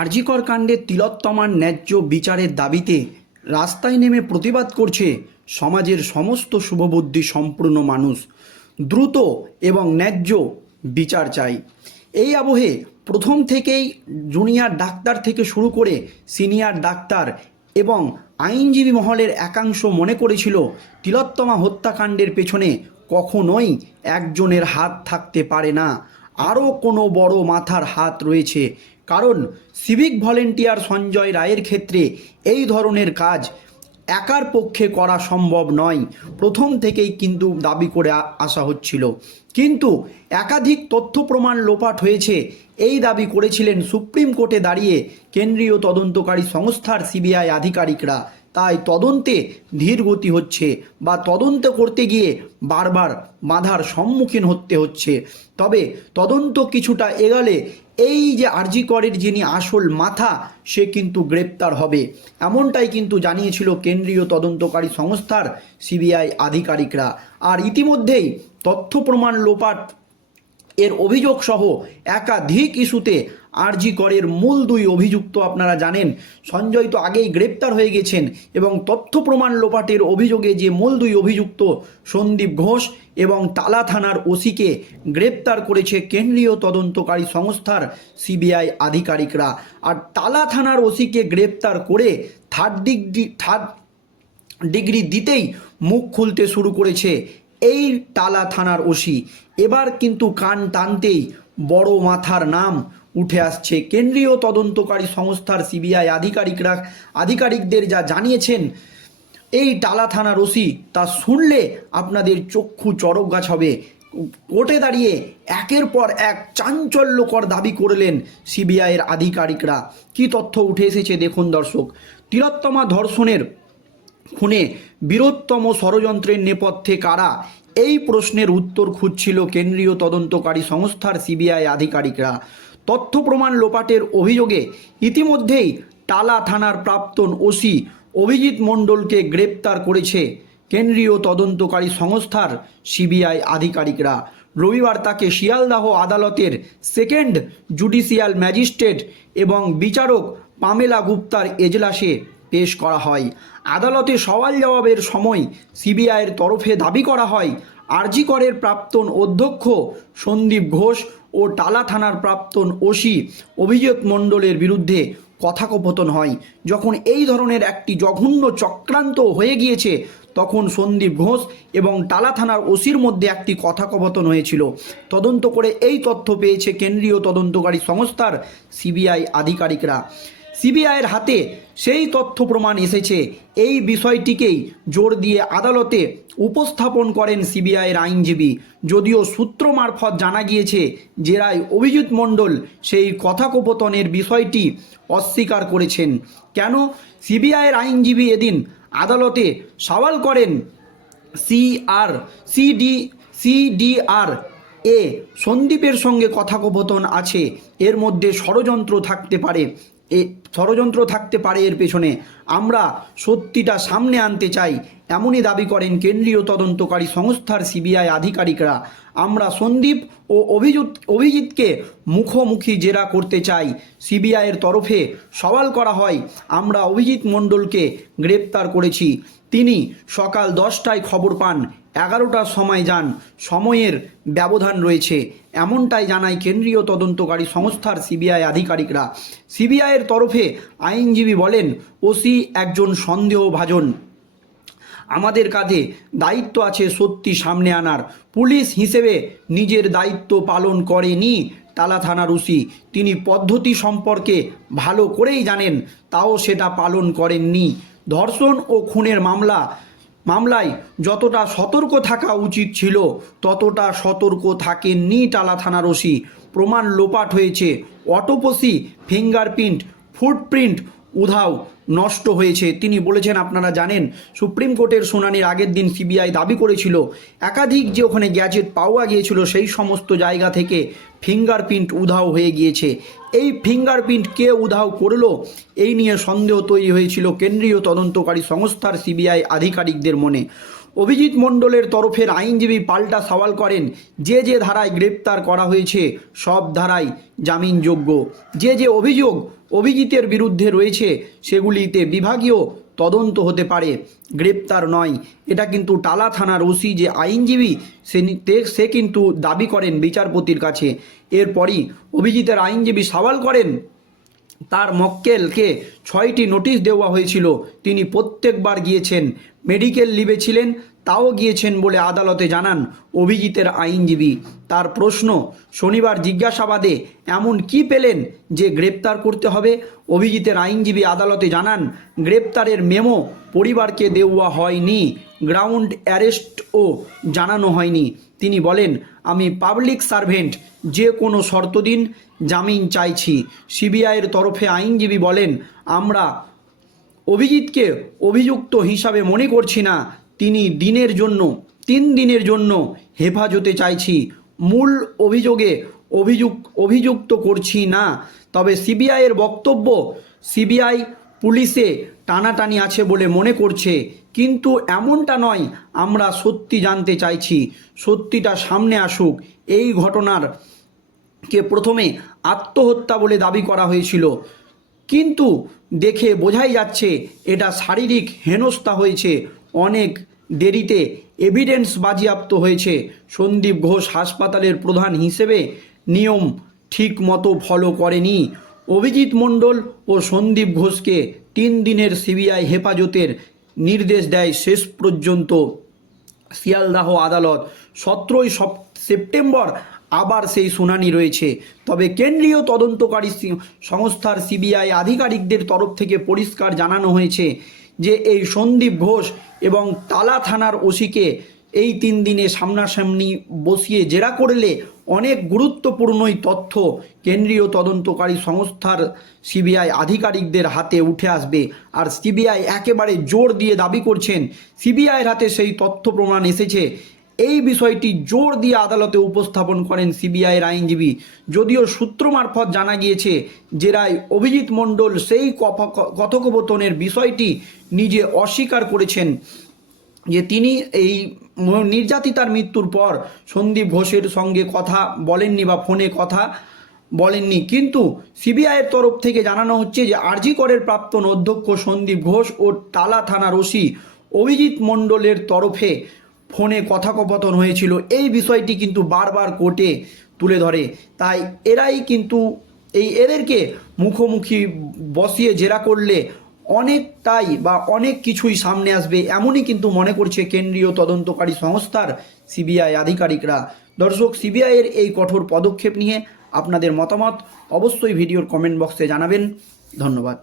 আরজিকর কাণ্ডে তিলোত্তমার ন্যায্য বিচারের দাবিতে রাস্তায় নেমে প্রতিবাদ করছে সমাজের সমস্ত শুভবুদ্ধি সম্পূর্ণ মানুষ। দ্রুত এবং ন্যায্য বিচার চাই। এই আবহে প্রথম থেকেই জুনিয়র ডাক্তার থেকে শুরু করে সিনিয়র ডাক্তার এবং আইনজীবী মহলের একাংশ মনে করেছিল, তিলোত্তমা হত্যাকাণ্ডের পেছনে কখনোই একজনের হাত থাকতে পারে না। আরও কোনো বড় মাথার হাত রয়েছে কারণ সিভিক ভলেন্টিয়ার সঞ্জয় রায়ের ক্ষেত্রে এই ধরনের কাজ একার পক্ষে করা সম্ভব নয়। প্রথম থেকেই কিন্তু দাবি করে আসা হচ্ছিল। কিন্তু একাধিক তথ্য প্রমাণ লোপাট হয়েছে। এই দাবি করেছিলেন সুপ্রিম কোর্টে দাঁড়িয়ে কেন্দ্রীয় তদন্তকারী সংস্থার সিবিআই আধিকারিকরা। তাই তদন্তে ধীর গতি হচ্ছে বা তদন্ত করতে গিয়ে বারবার বাধার সম্মুখীন হতে হচ্ছে। তবে তদন্ত কিছুটা এগালে এই যে আরজি করের যিনি আসল মাথা, সে কিন্তু গ্রেপ্তার হবে। এমনটাই কিন্তু জানিয়েছিল কেন্দ্রীয় তদন্তকারী সংস্থার সিবিআই আধিকারিকরা। আর ইতিমধ্যেই তথ্য প্রমাণ লোপাট এর অভিযোগ সহ একাধিক ইস্যুতে আরজি করের মূল দুই অভিযুক্ত আপনারা জানেন। সঞ্জয় তো আগেই গ্রেপ্তার হয়ে গেছেন এবং তথ্য প্রমাণ লোপাটের অভিযোগে যে মূল দুই অভিযুক্ত সন্দীপ ঘোষ এবং তালা থানার ওসিকে গ্রেপ্তার করেছে কেন্দ্রীয় তদন্তকারী সংস্থার সিবিআই আধিকারিকরা। আর টালা থানার ওসিকে গ্রেপ্তার করে থার্ড ডিগ্রি থার্ড ডিগ্রি দিতেই মুখ খুলতে শুরু করেছে এই টালা থানার ওসি। এবার কিন্তু কান টানতেই বড় মাথার নাম উঠে আসছে। কেন্দ্রীয় তদন্তকারী সংস্থার সিবিআই আধিকারিকরা, আধিকারিকদের যা জানিয়েছেন, এই টালা থানার ওসি, তা শুনলে আপনাদের চক্ষু চরক গাছ হবে। কোর্টে দাঁড়িয়ে একের পর এক চাঞ্চল্যকর দাবি করলেন সিবিআইয়ের আধিকারিকরা। কি তথ্য উঠে এসেছে দেখুন দর্শক। তিলোত্তমা ধর্ষণের খুনে বীরোত্তম ষড়যন্ত্রের নেপথ্যে কারা? এই প্রশ্নের উত্তর খুঁজছিল কেন্দ্রীয় তদন্তকারী সংস্থার সিবিআই আধিকারিকরা। তথ্য প্রমাণ লোপাটের অভিযোগে ইতিমধ্যেই টালা থানার প্রাক্তন ওসি অভিজিৎ মণ্ডলকে গ্রেপ্তার করেছে কেন্দ্রীয় তদন্তকারী সংস্থার সিবিআই আধিকারিকরা। রবিবার তাকে শিয়ালদাহ আদালতের সেকেন্ড জুডিশিয়াল ম্যাজিস্ট্রেট এবং বিচারক পামেলা গুপ্তার এজলাসে পেশ করা হয়। আদালতে সওয়াল জবাবের সময় সিবিআইয়ের তরফে দাবি করা হয়, আরজি করের প্রাক্তন অধ্যক্ষ সন্দীপ ঘোষ ও টালা থানার প্রাক্তন ওসি অভিজিৎ মণ্ডলের বিরুদ্ধে কথাকপথন হয়। যখন এই ধরনের একটি জঘন্য চক্রান্ত হয়ে গিয়েছে, তখন সন্দীপ ঘোষ এবং টালা থানার ওসির মধ্যে একটি কথাকপথন হয়েছিল। তদন্ত করে এই তথ্য পেয়েছে কেন্দ্রীয় তদন্তকারী সংস্থার সিবিআই আধিকারিকরা। সিবিআইয়ের হাতে সেই তথ্য প্রমাণ এসেছে। এই বিষয়টিকেই জোর দিয়ে আদালতে উপস্থাপন করেন সিবিআইয়ের আইনজীবী। যদিও সূত্র মারফত জানা গিয়েছে, জেরায় অভিজিৎ মণ্ডল সেই কথাকপতনের বিষয়টি অস্বীকার করেছেন। কেন? সিবিআইয়ের আইনজীবী এদিন আদালতে সওয়াল করেন, সিআর, সিডি, সিডিআর এ সন্দীপের সঙ্গে কথাকপতন আছে। এর মধ্যে ষড়যন্ত্র থাকতে পারে। এ ষড়যন্ত্র থাকতে পারে এর পেছনে। আমরা সত্যিটা সামনে আনতে চাই, এমনই দাবি করেন কেন্দ্রীয় তদন্তকারী সংস্থার সিবিআই আধিকারিকরা। আমরা সন্দীপ ও অভিজিৎ অভিজিৎকে মুখোমুখি জেরা করতে চাই। সিবিআইয়ের তরফে সওয়াল করা হয়, আমরা অভিজিৎ মণ্ডলকে গ্রেপ্তার করেছি। তিনি সকাল দশটায় খবর পান এগারোটার সময় যান। সময়ের ব্যবধান রয়েছে। এমনটাই জানায় কেন্দ্রীয় তদন্তকারী সংস্থার সিবিআই আধিকারিকরা। সিবিআইয়ের তরফে আইনজীবী বলেন, ওসি একজন সন্দেহভাজন। আমাদের কাঁধে দায়িত্ব আছে সত্যি সামনে আনার। পুলিশ হিসেবে নিজের দায়িত্ব পালন করেনি টালা থানার ওসি। তিনি পদ্ধতি সম্পর্কে ভালো করেই জানেন, তাও সেটা পালন করেননি। ধর্ষণ ও খুনের মামলা মামলায় যতটা সতর্ক থাকা উচিত ছিল, ততটা সতর্ক থাকেননি টালা থানার ওসি। প্রমাণ লোপাট হয়েছে। অটোপসি, ফিঙ্গারপ্রিন্ট, ফুটপ্রিন্ট উধাও নষ্ট হয়েছে। তিনি বলেছেন, আপনারা জানেন, সুপ্রিম কোর্টের শুনানির আগের দিন সিবিআই দাবি করেছিল, একাধিক যে ওখানে গ্যাজেট পাওয়া গিয়েছিল, সেই সমস্ত জায়গা থেকে ফিঙ্গারপ্রিন্ট উধাও হয়ে গিয়েছে। এই ফিঙ্গারপ্রিন্ট কে উধাও করল, এই নিয়ে সন্দেহ তৈরি হয়েছিল কেন্দ্রীয় তদন্তকারী সংস্থার সিবিআই আধিকারিকদের মনে। অভিজিৎ মণ্ডলের তরফের আইনজীবী পাল্টা সওয়াল করেন, যে যে ধারায় গ্রেপ্তার করা হয়েছে, সব ধারায় জামিনযোগ্য। যে যে অভিযোগ অভিজিতের বিরুদ্ধে রয়েছে, সেগুলিতে বিভাগীয় তদন্ত হতে পারে। গ্রেপ্তার নয়। এটা কিন্তু টালা থানার ওসি যে আইনজীবী, সে সে কিন্তু দাবি করেন বিচারপতির কাছে। এরপরই অভিজিতের আইনজীবী সওয়াল করেন, তার মক্কেলকে ছয়টি নোটিশ দেওয়া হয়েছিল। তিনি প্রত্যেকবার গিয়েছেন মেডিকেল লিভে ছিলেন, তাও গিয়েছেন বলে আদালতে জানান অভিজিতের আইনজীবী। তার প্রশ্ন, শনিবার জিজ্ঞাসাবাদে এমন কি পেলেন যে গ্রেপ্তার করতে হবে? অভিজিতের আইনজীবী আদালতে জানান, গ্রেপ্তারের মেমো পরিবারকে দেওয়া হয়নি, গ্রাউন্ড অ্যারেস্টও জানানো হয়নি। তিনি বলেন, আমি পাবলিক সার্ভেন্ট, যে কোনো শর্ত দিন জামিন চাইছি। সিবিআইয়ের তরফে আইনজীবী বলেন, আমরা অভিজিৎকে অভিযুক্ত হিসাবে মনে করছি না। তিনি দিনের জন্য, তিন দিনের জন্য হেফাজতে চাইছি। মূল অভিযোগে অভিযুক অভিযুক্ত করছি না। তবে সিবিআইয়ের বক্তব্য, সিবিআই পুলিশে টানাটানি আছে বলে মনে করছে। কিন্তু এমনটা নয়, আমরা সত্যি জানতে চাইছি। সত্যিটা সামনে আসুক। এই ঘটনার কে প্রথমে আত্মহত্যা বলে দাবি করা হয়েছিল। কিন্তু দেখে বোঝাই যাচ্ছে এটা শারীরিক হেনস্থা হয়েছে। অনেক দেরিতে এভিডেন্স বাজেয়াপ্ত হয়েছে। সন্দীপ ঘোষ হাসপাতালের প্রধান হিসেবে নিয়ম ঠিক মতো ফলো করেনি। অভিজিৎ মণ্ডল ও সন্দীপ ঘোষকে তিন দিনের সিবিআই হেফাজতের নির্দেশ দেয় শেষ পর্যন্ত। শিয়ালদাহ আদালত সতেরোই সপ- সেপ্টেম্বর আবার সেই শুনানি রয়েছে। তবে কেন্দ্রীয় তদন্তকারী সংস্থার সিবিআই আধিকারিকদের তরফ থেকে পরিষ্কার জানানো হয়েছে যে এই সন্দীপ ঘোষ এবং তালা থানার ওসিকে এই তিন দিনে সামনাসামনি বসিয়ে জেরা করলে অনেক গুরুত্বপূর্ণই তথ্য কেন্দ্রীয় তদন্তকারী সংস্থার সিবিআই আধিকারিকদের হাতে উঠে আসবে। আর সিবিআই একেবারে জোর দিয়ে দাবি করছেন, সিবিআইয়ের হাতে সেই তথ্য প্রমাণ এসেছে। এই বিষয়টি জোর দিয়ে আদালতে উপস্থাপন করেন সিবিআইয়ের আইনজীবী। যদিও সূত্র মারফত জানা গিয়েছে জেরায় অভিজিৎ মণ্ডল সেই কথোপকথনের বিষয়টি নিজে অস্বীকার করেছেন যে তিনি এই নির্যাতিতার মৃত্যুর পর সন্দীপ ঘোষের সঙ্গে কথা বলেননি বা ফোনে কথা বলেননি। কিন্তু সিবিআইয়ের তরফ থেকে জানানো হচ্ছে যে আরজি করের প্রাক্তন অধ্যক্ষ সন্দীপ ঘোষ ও টালা থানার ওসি অভিজিৎ মণ্ডলের তরফে ফোনে কথাকপথন হয়েছিল। এই বিষয়টি কিন্তু বারবার কোর্টে তুলে ধরে। তাই এরাই কিন্তু এই এদেরকে মুখোমুখি বসিয়ে জেরা করলে অনেকটাই বা অনেক কিছুই সামনে আসবে এমনই কিন্তু মনে করছে কেন্দ্রীয় তদন্তকারী সংস্থার সিবিআই আধিকারিকরা। দর্শক, সিবিআইয়ের এই কঠোর পদক্ষেপ নিয়ে আপনাদের মতামত অবশ্যই ভিডিওর কমেন্ট বক্সে জানাবেন। ধন্যবাদ।